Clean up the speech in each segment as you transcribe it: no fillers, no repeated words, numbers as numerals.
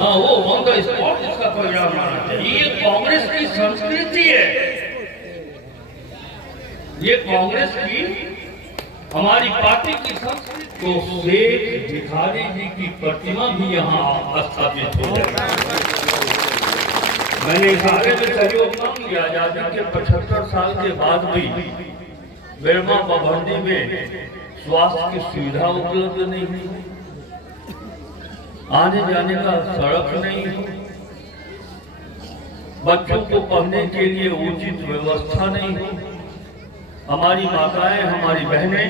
हाँ, वो on the spot इसका परिणाम आना चाहिए। ये कांग्रेस की संस्कृति है, ये कांग्रेस की हमारी पार्टी की संस्कृति। तो शेख भिखारी जी की प्रतिमा भी यहाँ स्थापित हो जाएगी। मैंने इस आगे में सहयोग मांग लिया। आजादी के 75 साल के बाद भी बेड़मा बभंडी में स्वास्थ्य की सुविधा उपलब्ध नहीं है, आने जाने का सड़क नहीं है, बच्चों को पढ़ने के लिए उचित व्यवस्था नहीं है। हमारी माताएं, हमारी बहनें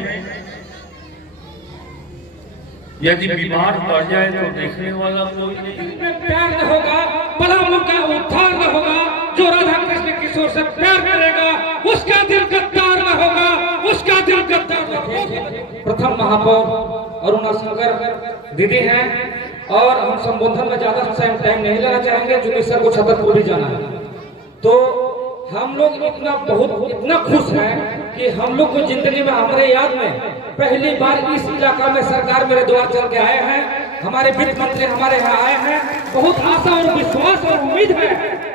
यदि बीमार पड़ जाए तो देखने वाला कोई नहीं। प्यार न होगा, पलामू का उद्धार न होगा। जो राधा कृष्ण किशोर से प्यार करेगा उसका दिल गद्दार न होगा, उसका दिल गद्दार न होगा। प्रथम महापौर अरुणा शंकर दीदी हैं और हम संबोधन में ज्यादा टाइम नहीं लेना चाहेंगे क्योंकि सर को छतरपुर जाना है। तो हम लोग इतना खुश हैं कि हम लोग को जिंदगी में हमारे याद में पहली बार इस इलाका में सरकार मेरे द्वार चल के आए हैं। हमारे वित्त मंत्री हमारे यहाँ आए हैं। बहुत आशा और विश्वास और उम्मीद है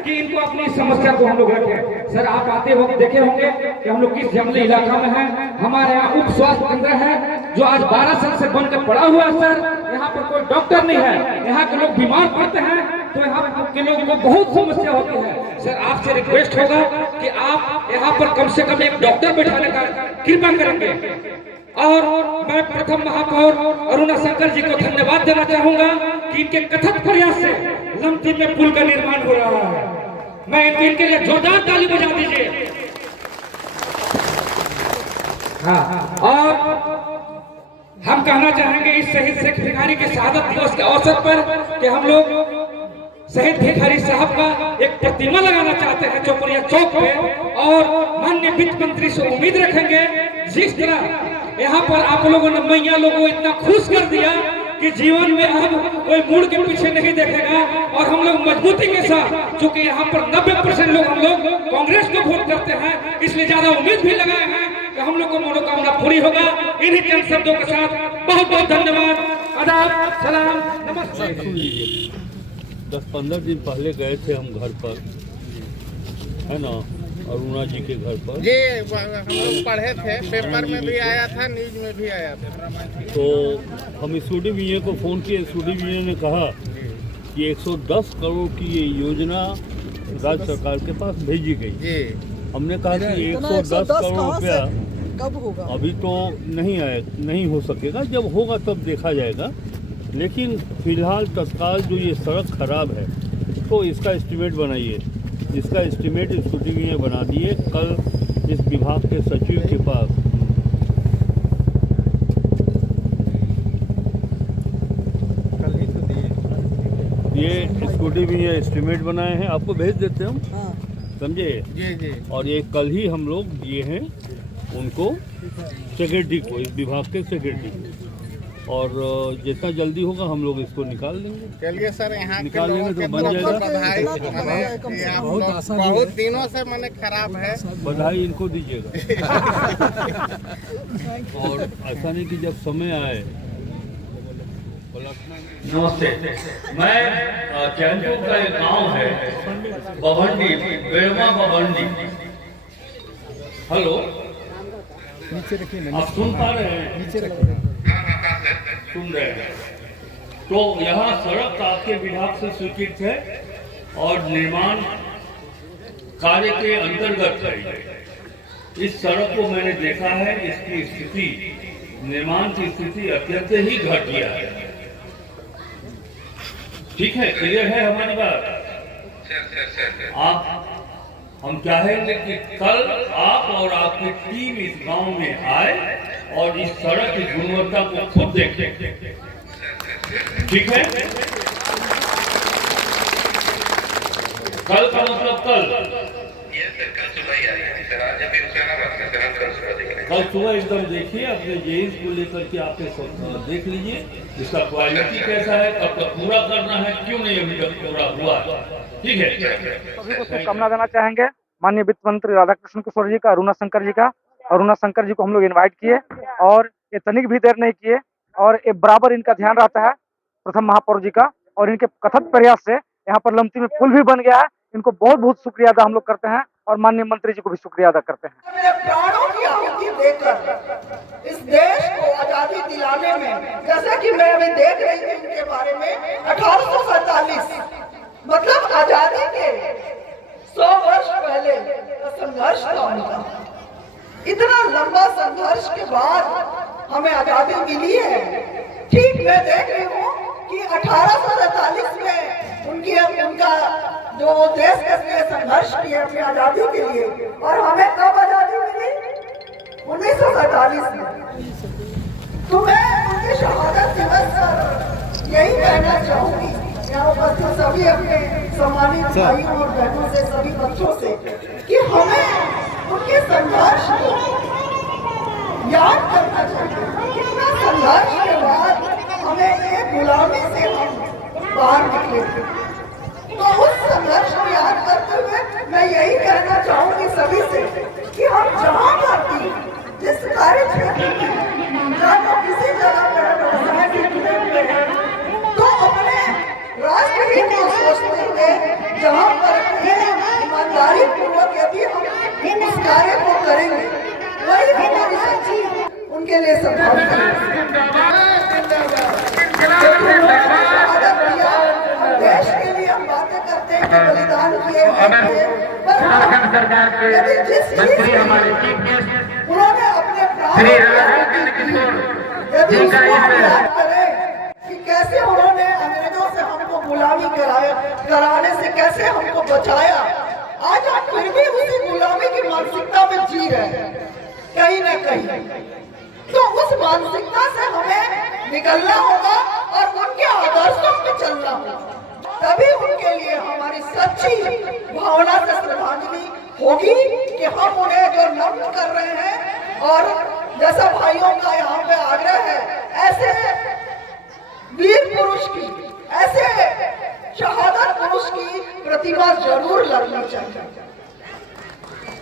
कि इनको अपनी समस्या को हम लोग रखें। सर आप आते वक्त देखे होंगे कि हम लोग किस जंगली इलाका में हैं। हमारे यहाँ उप स्वास्थ्य केंद्र है जो आज 12 साल से बनकर पड़ा हुआ है। सर यहाँ पर कोई डॉक्टर नहीं है, यहाँ के लोग बीमार पड़ते हैं तो यहाँ के लोगों को बहुत समस्या होती है। सर आपसे रिक्वेस्ट होगा कि आप यहाँ पर कम से कम एक डॉक्टर बैठाने का कृपा करेंगे। और मैं प्रथम महापौर अरुणा शंकर जी को धन्यवाद देना चाहूंगा कि इनके कथक प्रयास से लमती में पुल का निर्माण हो रहा है। मैं इनके लिए जोरदार ताली बजा दीजिए। हाँ, और हम कहना चाहेंगे इस शहीद शेख भिखारी के शहादत दिवस के अवसर पर कि हम लोग शहीद भिखारी साहब का एक प्रतिमा लगाना चाहते हैं चौपड़िया चौक पे। और माननीय वित्त मंत्री से उम्मीद रखेंगे जिस तरह यहाँ पर आप लोगों ने मैया लोगों को इतना खुश कर दिया कि जीवन में अब कोई मुड़ के पीछे नहीं देखेगा। और हम लोग मजबूती के साथ, चूंकि यहाँ पर 90% लोग हम लोग कांग्रेस को वोट करते हैं, इसलिए ज्यादा उम्मीद भी लगाए हैं कि हम लोग को मनोकामना पूरी होगा। इन्हीं चंद शब्दों के साथ बहुत बहुत धन्यवाद, आदाब, सलाम, नमस्ते। 10-15 दिन पहले गए थे हम घर पर, है ना, अरुणा जी के घर पर। जी हम लोग पढ़े थे, पेपर में भी आया था, न्यूज में भी आया था। तो हम स्टूडी विजय को फ़ोन किए। स्टूडी विजय ने कहा कि 110 करोड़ की ये योजना राज्य सरकार के पास भेजी गई। जी हमने कहा कि 110 करोड़ रुपया कब होगा? अभी तो नहीं हो सकेगा, जब होगा तब देखा जाएगा। लेकिन फिलहाल तत्काल जो ये सड़क खराब है तो इसका एस्टीमेट बनाइए। इसका एस्टीमेट स्कूटी में बना दिए। कल इस विभाग के सचिव के पास ये स्कूटी में एस्टीमेट बनाए हैं, आपको भेज देते हम, समझे? जी जी। और ये कल ही हम लोग दिए हैं उनको, सेक्रेटरी को, इस विभाग के सेक्रेटरी को। और जितना जल्दी होगा हम लोग इसको निकाल लेंगे। चलिए सर, यहाँ निकाल लेंगे तो बन जाएगा। बहुत दिनों से मैंने खराब है, बधाई इनको दीजिएगा। और ऐसा नहीं कि जब समय आए। नमस्ते, मैं चैनपुर का एक गांव है बभंडी, बेड़मा बभंडी। हेलो, नीचे रखिए, आप सुन पा रहे हैं? नीचे रखिए, सुन रहे हैं। तो यहाँ सड़क आपके विभाग से स्वीकृत है और निर्माण कार्य के अंतर्गत है। इस सड़क को मैंने देखा है, इसकी स्थिति, निर्माण की स्थिति अत्यंत ही घटिया है। ठीक है, क्लियर है हमारी बात? हम चाहेंगे कि कल आप और आपकी टीम इस गांव में आए और इस सड़क की गुणवत्ता को खुद देखें। ठीक है? कल का मतलब कल कल सुबह एकदम देखिए, अपने जेईस को लेकर के आपके देख लीजिए इसका क्वालिटी कैसा है, कब तक पूरा करना है, क्यों नहीं अभी तक पूरा हुआ। ठीक है, सभी को शुभकामना देना चाहेंगे माननीय वित्त मंत्री राधा कृष्ण किशोर जी का, अरुणा शंकर जी का। अरुणा शंकर जी को हम लोग इनवाइट किए और ये तनिक भी देर नहीं किए और ये बराबर इनका ध्यान रहता है प्रथम महापौर जी का। और इनके कथक प्रयास से यहाँ पर लमती में पुल भी बन गया है। इनको बहुत बहुत शुक्रिया अदा हम लोग करते हैं और माननीय मंत्री जी को भी शुक्रिया अदा करते हैं। अपने प्राणों की आहुति देकर इस देश को आजादी दिलाने में, जैसा कि मैं अभी देख रही थी उनके बारे में, 1847 मतलब आजादी के 100 वर्ष पहले का संघर्ष था उनका। इतना लंबा संघर्ष के बाद हमें आजादी मिली है। ठीक मैं देख रही हूँ कि 1847 में उनका जो देश के लिए संघर्ष किया अपनी आजादी के लिए, और हमें कब आजादी मिली? 1947 में। तो मैं उनके शहादत दिवस पर यही कहना चाहूंगी यहाँ उपस्थित सभी अपने सम्मानित भाइयों और बहनों से, सभी बच्चों से, कि हमें उनके संघर्ष को याद करना चाहिए। कितना संघर्ष के बाद हमें एक गुलामी से हम बाहर निकले थे। तो उस संघर्ष को याद करते हुए मैं यही कहना चाहूंगी सभी से कि हम जहाँ पर भी जिस कार्य क्षेत्र में जाकर किसी जगह पर व्यवसाय के जुड़े हुए हैं, तो अपने राष्ट्र हित को सोचते हुए जहाँ पर ईमानदारी पूर्वक यदि हम उस कार्य को करेंगे, वही हमारी सच्ची उनके लिए देश के लिए हम बातें करते हैं कि बलिदान किए यदि जिस चीज उन्होंने अपने प्राण यदि उसको याद करें कि कैसे उन्होंने अंग्रेजों से हमको गुलामी कराने से कैसे हमको बचाया, आज हम फिर भी उसी गुलामी की मानसिकता में जी रहे हैं कहीं न कहीं। तो उस मानसिकता से हमें निकलना होगा और उनके आदर्शों पे चलना होगा, तभी उनके लिए हमारी सच्ची भावना से श्रद्धांजलि होगी कि हम उन्हें जो नमन कर रहे हैं। और जैसा भाइयों का यहाँ पे आग्रह है, ऐसे वीर पुरुष की, ऐसे शहादत पुरुष की प्रतिमा जरूर लगनी चाहिए,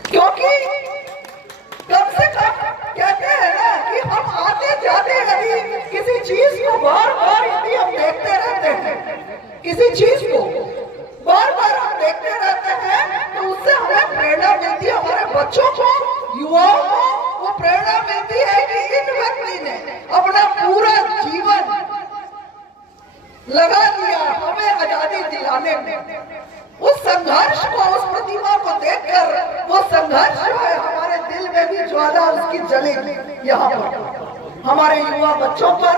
क्योंकि कम से कम कहते हैं ना कि हम आते जाते यदि किसी चीज को बार बार यदि हम देखते रहते हैं, किसी चीज को बार बार हम देखते रहते हैं, तो उससे हमें प्रेरणा मिलती है। हमारे बच्चों को, युवाओं को वो प्रेरणा मिलती है कि इन व्यक्ति ने अपना पूरा जीवन लगा दिया हमें आजादी दिलाने में। उस संघर्ष को, उस प्रतिमा को देखकर वो संघर्ष जो है हमारे दिल में भी ज्वाला उसकी जलेगी। यहाँ पर हमारे युवा बच्चों पर,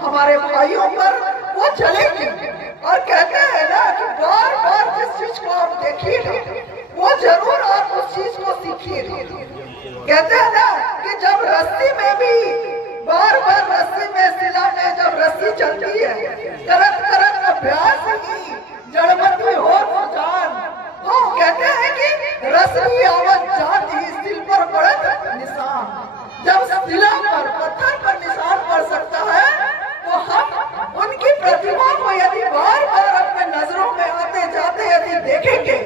हमारे भाइयों पर वो जलेगी। और कहते हैं ना कि बार बार जिस चीज को आप देखिएगा वो जरूर आप उस चीज को सीखिएगा। कहते हैं ना कि जब रस्सी में भी बार बार रस्सी में, सिला में जब रस्सी चलती है, करत करत अभ्यास ही जड़मती हो तो जान। तो कहते हैं कि रस्सी आवत जाती सिल पर पड़त निशान। जब सिला पर, पत्थर पर निशान पड़ सकता है, तो हम उनकी प्रतिमा को यदि बार बार अपने नजरों में आते जाते यदि देखेंगे,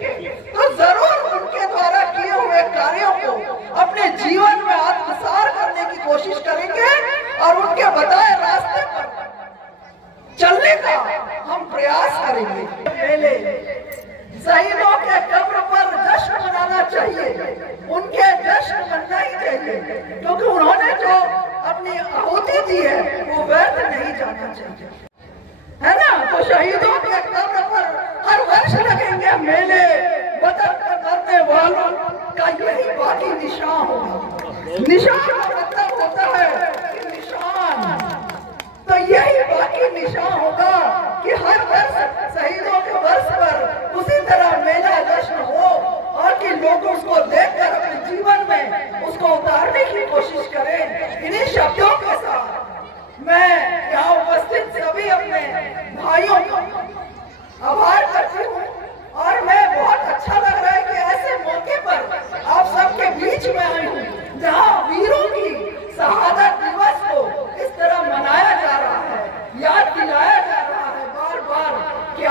तो जरूर उनके द्वारा किए हुए कार्यों को अपने जीवन में आत्मसात करने की कोशिश करेंगे और उनके बताए रास्ते पर चलने का हम प्रयास करेंगे। पहले शहीदों के कब्र पर जश्न मनाना चाहिए, उनके जश्न मनना ही चाहिए, क्योंकि उन्होंने जो अपनी आहुति दी है वो व्यर्थ नहीं जाना चाहिए, है ना। तो शहीदों के कब्र पर हर वर्ष लगेंगे मेले, वतन का करने वालों का यही बाकी निशान होगा। निशान का मतलब होता है कि निशान, तो यही बाकी निशान होगा कि हर वर्ष शहीदों के वर्ष पर उसी तरह मेला जश्न हो और कि लोग उसको देखकर अपने जीवन में उसको उतारने की कोशिश करें। इन्हीं शब्दों के साथ मैं यहाँ उपस्थित सभी अपने भाइयों का आभार करती हूँ। और मैं बहुत अच्छा लग रहा है कि ऐसे मौके पर आप सबके बीच में आई हूँ, जहाँ वीरों की शहादत दिवस को इस तरह मनाया जा रहा है, याद दिलाया जा रहा है बार बार कि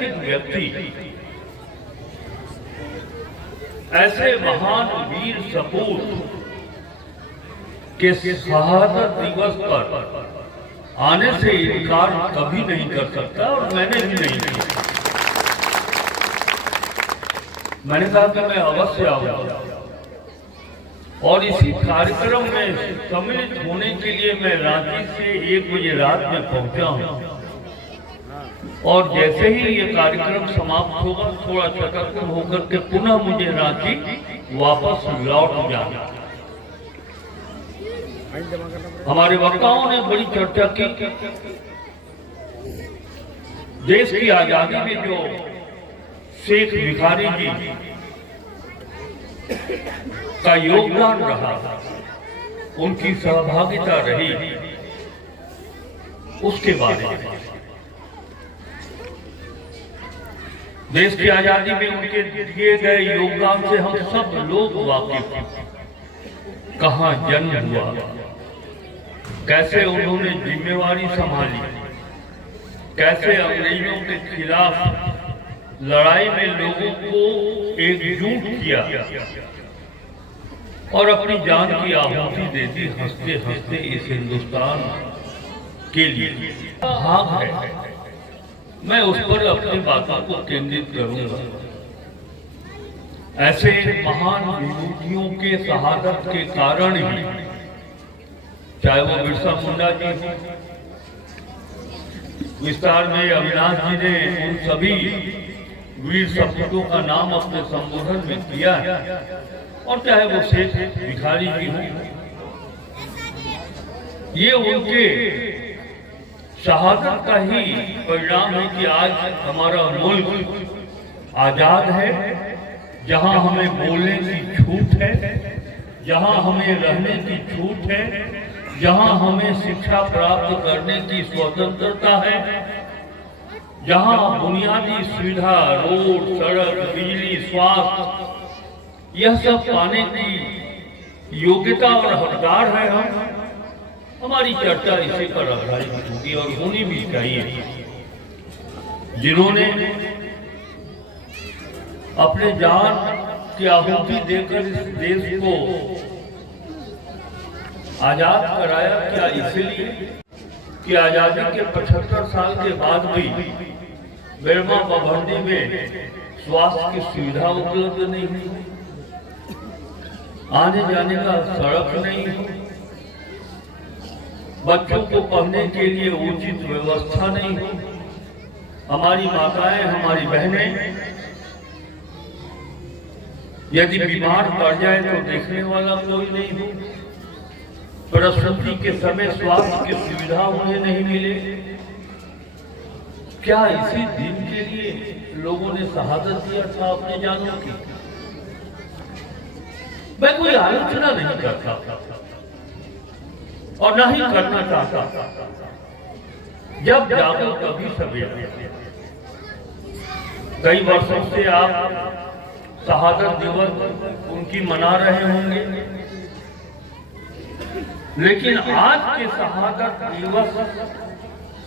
राजनीतिक व्यक्ति ऐसे महान वीर सपूत के शहादत दिवस पर आने से इनकार कभी नहीं कर सकता और मैंने भी नहीं किया। मैंने कहा कि मैं अवश्य आऊंगा और इसी कार्यक्रम में सम्मिलित होने के लिए मैं रांची से 1 बजे रात में पहुंचा हूं और जैसे ही ये कार्यक्रम समाप्त होगा थोड़ा सतर्क होकर के पुनः मुझे रांची वापस लौट जाना। हमारे वक्ताओं ने बड़ी चर्चा की। देश की आजादी में जो शेख भिखारी जी का योगदान रहा, उनकी सहभागिता रही, उसके बारे में देश की आजादी में उनके दिए गए योगदान से हम सब लोग वाकिफ हैं। कहां जन्म हुआ, कैसे उन्होंने जिम्मेवारी संभाली, कैसे अंग्रेजों के खिलाफ लड़ाई में लोगों को एकजुट किया और अपनी जान की आहुति दे दी हंसते हंसते इस हिंदुस्तान के लिए। भाग है, मैं उस पर अपनी बातों को केंद्रित करूंगा। ऐसे महान विभूतियों के शहादत के कारण ही, चाहे वो बिरसा मुंडा जी हो, विस्तार में अविनाश जी ने उन सभी वीर सपूतों का नाम अपने संबोधन में किया है, और चाहे वो शेख भिखारी जी हो, ये उनके शहादत का ही परिणाम है कि आज हमारा मुल्क आजाद है, जहां हमें बोलने की छूट है, जहां हमें रहने की छूट है, जहां हमें शिक्षा प्राप्त करने की स्वतंत्रता है, जहां बुनियादी सुविधा, रोड, सड़क, बिजली, स्वास्थ्य, यह सब पाने की योग्यता और हकदार है हम। हमारी चर्चा इसी पर आधारित होगी और होनी भी चाहिए। जिन्होंने अपने जान की आहुति देकर इस देश को आजाद कराया, क्या इसलिए कि आजादी के 75 साल के बाद भी बेरमा पाबंदी में स्वास्थ्य की सुविधा उपलब्ध नहीं हुई, आने जाने का सड़क नहीं हो, बच्चों को पढ़ने के लिए उचित व्यवस्था नहीं हो, हमारी माताएं, हमारी बहनें यदि बीमार पड़ जाए तो देखने वाला कोई नहीं हो, प्रसूति के समय स्वास्थ्य की सुविधा उन्हें नहीं मिले। क्या इसी दिन के लिए लोगों ने शहादत दिया था अपने जानों की? मैं कोई आलोचना नहीं करता और न ही करना चाहता। जब जागो तभी सवेरा। कई वर्षों से आप शहादत दिवस उनकी मना रहे होंगे, लेकिन आज के शहादत दिवस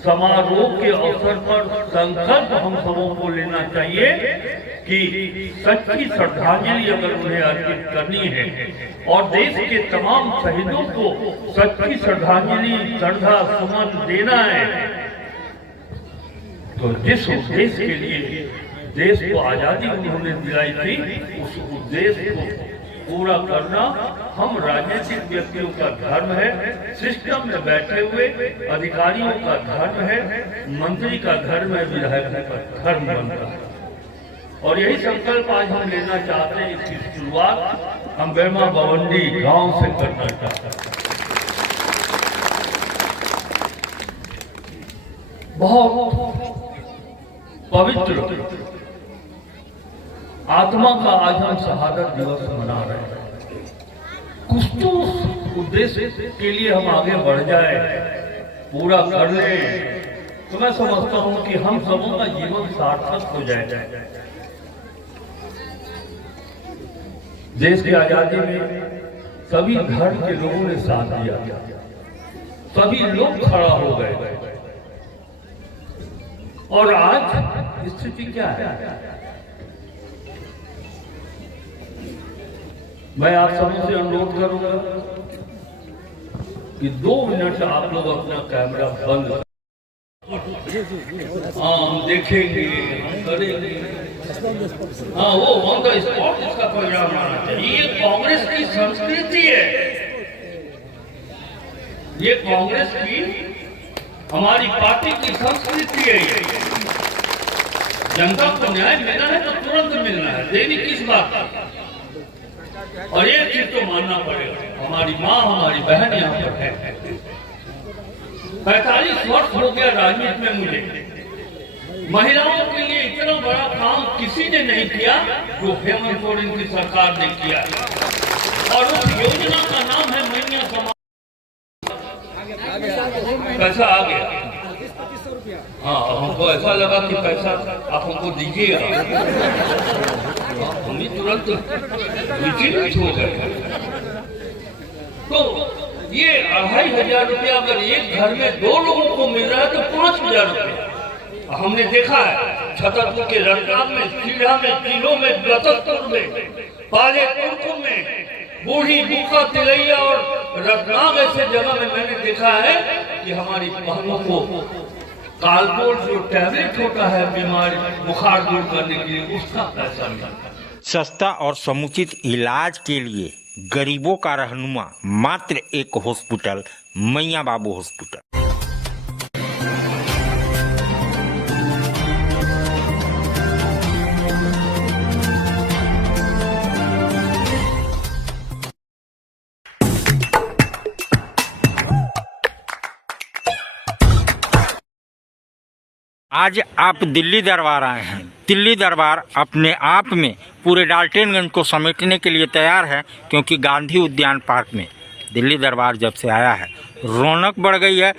समारोह के अवसर पर संकल्प हम सबों को लेना चाहिए कि सच्ची श्रद्धांजलि अगर उन्हें अर्पित करनी है और देश के तमाम शहीदों को सच्ची श्रद्धांजलि, श्रद्धा सुमन देना है, तो जिस उद्देश्य के लिए देश को आजादी उन्होंने दिलाई थी, उस उद्देश्य को पूरा करना हम राजनीतिक व्यक्तियों का धर्म है, सिस्टम में बैठे हुए अधिकारियों का धर्म है, मंत्री का धर्म है, विधायकों का धर्म बनता है। और यही संकल्प आज हम लेना चाहते हैं। इसकी शुरुआत हम बेरमा बवंडी गांव से करना चाहते हैं। बहुत पवित्र आत्मा का आज हम शहादत दिवस मना रहे हैं। कुछ तो उद्देश्य के लिए हम आगे बढ़ जाए, पूरा कर ले, तो मैं समझता हूं कि हम सबों का जीवन सार्थक हो जाए। देश की आजादी में सभी धर्म के लोगों ने साथ दिया, सभी लोग खड़ा हो गए और आज स्थिति क्या है? मैं आप सबों से अनुरोध करूंगा कि 2 मिनट आप लोग अपना कैमरा बंद करें। हम देखेंगे, हम करेंगे। हाँ, वो ऑन द स्पॉट इसका परिणाम आना चाहिए। ये कांग्रेस की संस्कृति है, ये कांग्रेस की, हमारी पार्टी की संस्कृति है। ये जनता को न्याय मिलना है तो तुरंत मिलना है, देरी किस बात का। और एक चीज तो मानना पड़ेगा, हमारी माँ हमारी बहन यहाँ पर है। 45 वर्ष हो गया राजनीति में मुझे, महिलाओं के लिए इतना बड़ा काम किसी ने नहीं किया जो हेमंत सोरेन की सरकार ने किया। और उस योजना का नाम है मैया समाज। पैसा आ गया। हाँ, हमको ऐसा लगा कि पैसा आप हमको दीजिएगा, हम ही तुरंत विचलित हो गए। तो ये 2500 रुपया अगर एक घर में 2 लोगों को मिल रहा है तो 5000 रुपया हमने देखा है। छतरपुर के लड़का में, सीढ़ा में, जिलों में, लततपुर में, पाले कुर्कुम में, बूढ़ी बुका तिलैया और रत्नाग ऐसे जगह में मैंने देखा है कि हमारी बहनों को कालपोल जो टैबलेट होता है बीमारी बुखार दूर करने के लिए, उसका पैसा मिलता है। सस्ता और समुचित इलाज के लिए गरीबों का रहनुमा मात्र एक हॉस्पिटल, मैया बाबू हॉस्पिटल। आज आप दिल्ली दरबार आए हैं। दिल्ली दरबार अपने आप में पूरे डाल्टनगंज को समेटने के लिए तैयार है, क्योंकि गांधी उद्यान पार्क में दिल्ली दरबार जब से आया है रौनक बढ़ गई है।